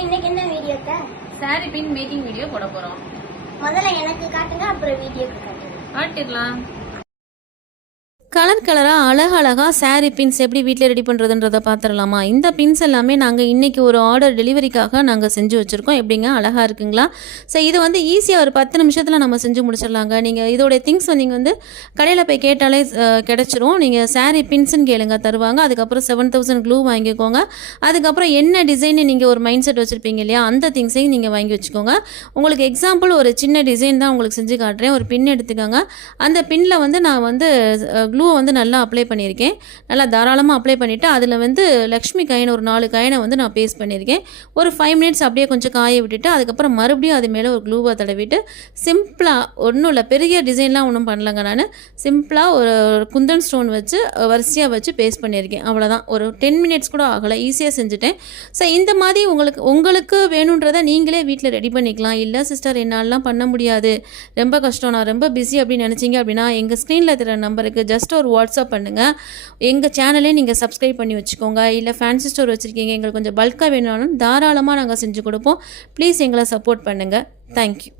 இன்னைக்கு என்ன வீடியோக்கா? சாரி பின் making video போட போறோம். முதல்ல எனக்கு காட்டுங்க, அப்புறம் வீடியோக்கு காட்டுங்க. காட்டிடலாம். கலர் கலராக அழகழகாக சாரீ பின்ஸ் எப்படி வீட்டில் ரெடி பண்ணுறதுன்றதை பார்த்துடலாமா? இந்த பின்ஸ் எல்லாமே நாங்கள் இன்றைக்கி ஒரு ஆர்டர் டெலிவரிக்காக நாங்கள் செஞ்சு வச்சுருக்கோம். எப்படிங்க, அழகாக இருக்குங்களா? ஸோ இது வந்து ஈஸியாக ஒரு 10 நிமிஷத்தில் நம்ம செஞ்சு முடிச்சிடலாங்க. நீங்கள் இதோடைய திங்ஸ் நீங்கள் வந்து கடையில் போய் கேட்டாலே கிடச்சிரும். நீங்கள் சாரீ பின்ஸ்ன்னு கேளுங்க, தருவாங்க. அதுக்கப்புறம் 7000 க்ளூ வாங்கிக்கோங்க. அதுக்கப்புறம் என்ன டிசைன் நீங்கள் ஒரு மைண்ட் செட் வச்சுருப்பீங்க இல்லையா, அந்த திங்ஸையும் நீங்கள் வாங்கி வச்சுக்கோங்க. உங்களுக்கு எக்ஸாம்பிள் ஒரு சின்ன டிசைன் தான் உங்களுக்கு செஞ்சு காட்டுறேன். ஒரு பின் எடுத்துக்கோங்க. அந்த பின்னில் வந்து நான் வந்து க்ளூ வந்து நல்லா அப்ளை பண்ணியிருக்கேன். நல்லா தாராளமாக அப்ளை பண்ணிவிட்டு அதில் வந்து லக்ஷ்மி காயின் ஒரு 4 காயினை வந்து நான் பேஸ்ட் பண்ணியிருக்கேன். ஒரு 5 மினிட்ஸ் அப்படியே கொஞ்சம் காய விட்டுட்டு அதுக்கப்புறம் மறுபடியும் அது மேலே ஒரு க்ளூவை தடவிட்டு சிம்பிளாக, ஒன்றும் இல்லை, பெரிய டிசைன்லாம் ஒன்றும் பண்ணலங்க. நான் சிம்பிளாக ஒரு குந்தன் ஸ்டோன் வச்சு வரிசையாக வச்சு பேஸ்ட் பண்ணியிருக்கேன். அவ்வளோதான். ஒரு 10 மினிட்ஸ் கூட ஆகலை, ஈஸியாக செஞ்சுட்டேன். ஸோ இந்த மாதிரி உங்களுக்கு வேணுன்றதை நீங்களே வீட்டில் ரெடி பண்ணிக்கலாம். இல்லை சிஸ்டர் என்னாலலாம் பண்ண முடியாது, ரொம்ப கஷ்டம், நான் ரொம்ப பிஸி அப்படின்னு நினச்சிங்க அப்படின்னா எங்கள் ஸ்க்ரீனில் தர நம்பருக்கு ஜஸ்ட் ஒரு வாட்ஸ்அப் பண்ணுங்கள். எங்கள் சேனலே நீங்கள் சப்ஸ்கிரைப் பண்ணி வச்சுக்கோங்க. இல்லை ஃபேன்சி ஸ்டோர் வச்சுருக்கீங்க, எங்களுக்கு கொஞ்சம் பல்காக வேணும்னாலும் தாராளமாக நாங்கள் செஞ்சு கொடுப்போம். ப்ளீஸ் எங்களை சப்போர்ட் பண்ணுங்கள். தேங்க்யூ.